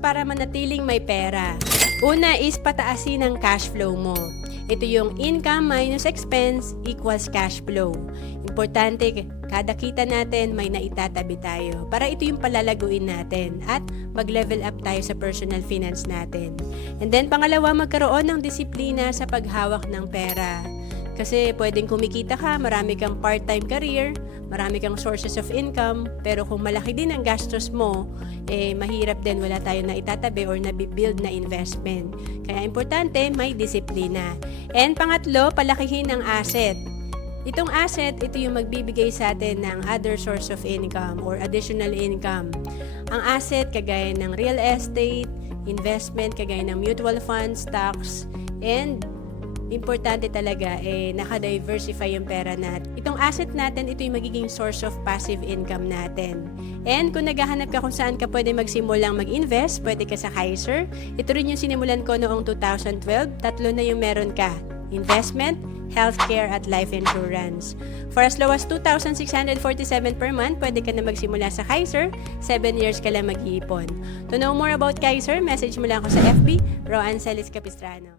para manatiling may pera. Una is pataasin ang cash flow mo. Ito yung income minus expense equals cash flow. Importante, kada kita natin may naitatabi tayo para ito yung palalaguin natin at mag-level up tayo sa personal finance natin. And then pangalawa, magkaroon ng disiplina sa paghawak ng pera. Kasi pwedeng kumikita ka, marami kang part-time career, marami kang sources of income, pero kung malaki din ang gastos mo, mahirap din, wala tayo na itatabi or na-build na investment. Kaya importante, may disiplina. And pangatlo, palakihin ang asset. Itong asset, ito yung magbibigay sa atin ng other source of income or additional income. Ang asset, kagaya ng real estate, investment, kagaya ng mutual funds, stocks, and importante talaga, naka-diversify yung pera natin. Itong asset natin, ito yung magiging source of passive income natin. And kung naghahanap ka kung saan ka pwede magsimulang mag-invest, pwede ka sa Kaiser. Ito rin yung sinimulan ko noong 2012. Tatlo na yung meron ka. Investment, healthcare, at life insurance. For as low as 2,647 per month, pwede ka na magsimula sa Kaiser. 7 years ka lang mag-iipon. To know more about Kaiser, message mo lang ako sa FB, Roan Celis Capistrano.